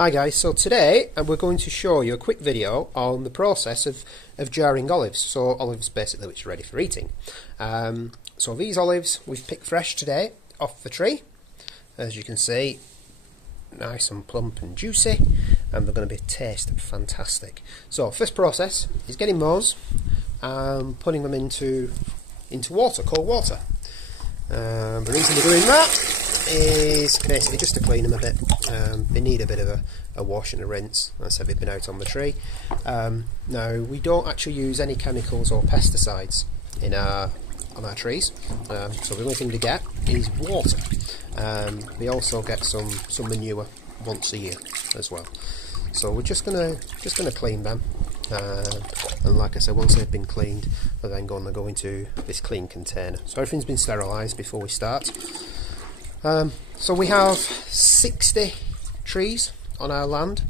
Hi guys, so today we're going to show you a quick video on the process of jarring olives, so olives basically which are ready for eating. So these olives we've picked fresh today off the tree, as you can see, nice and plump and juicy, and they're going to be taste fantastic. So first process is getting those and putting them into water, cold water. The reason we're doing that is basically just to clean them a bit. They need a bit of a wash and a rinse. As I said, they've been out on the tree. Now we don't actually use any chemicals or pesticides on our trees, so the only thing to get is water. We also get some manure once a year as well. So we're just gonna clean them, and like I said, once they've been cleaned, we're then going to go into this clean container. So everything's been sterilised before we start. So we have 60 trees on our land,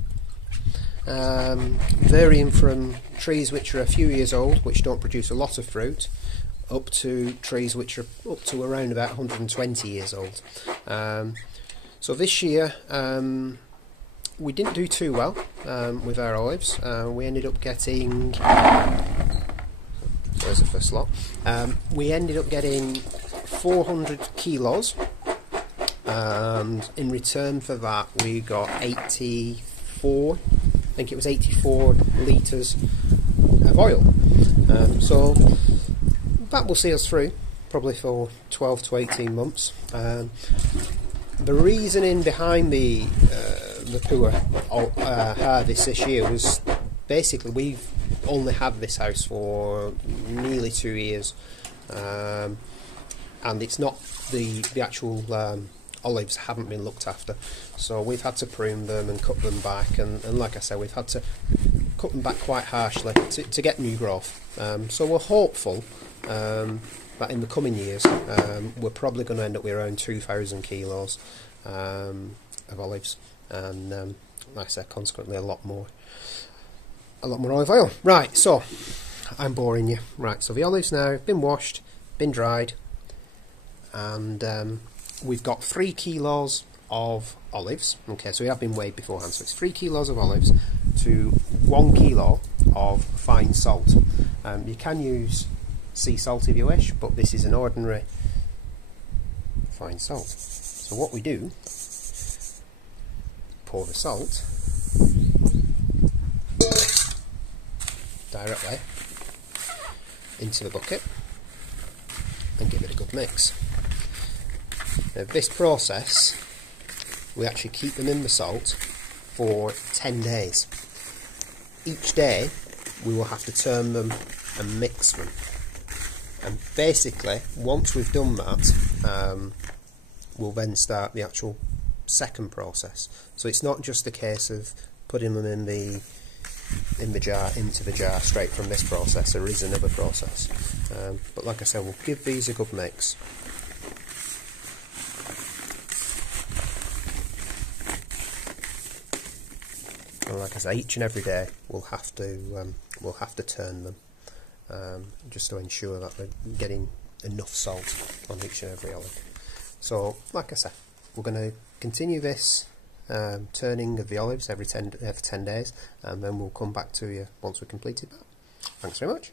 varying from trees which are a few years old, which don't produce a lot of fruit, up to trees which are up to around about 120 years old. So this year we didn't do too well with our olives. We ended up getting, there's the first lot, we ended up getting 400 kilos, and in return for that we got 84 litres of oil. So that will see us through probably for 12 to 18 months. The reasoning behind the poor harvest this year was basically we've only had this house for nearly 2 years, and it's not the actual olives haven't been looked after, so we've had to prune them and cut them back, and like I said, we've had to cut them back quite harshly to get new growth. So we're hopeful that in the coming years we're probably going to end up with around 2,000 kilos of olives, and like I said, consequently a lot more olive oil. Right, so I'm boring you. Right, so the olives now have been washed, been dried, and we've got 3 kilos of olives. Okay, so we have been weighed beforehand, so it's 3 kilos of olives to 1 kilo of fine salt. You can use sea salt if you wish, but this is an ordinary fine salt. So what we do, pour the salt directly into the bucket and give it a good mix. Now this process, we actually keep them in the salt for 10 days. Each day we will have to turn them and mix them, and basically once we've done that, we'll then start the actual second process. So it's not just a case of putting them into the jar straight from this process. There is another process, but like I said, we'll give these a good mix. And like I say, each and every day we'll have to turn them, just to ensure that we're getting enough salt on each and every olive. So like I said, we're going to continue this turning of the olives every 10 days, and then we'll come back to you once we've completed that. Thanks very much.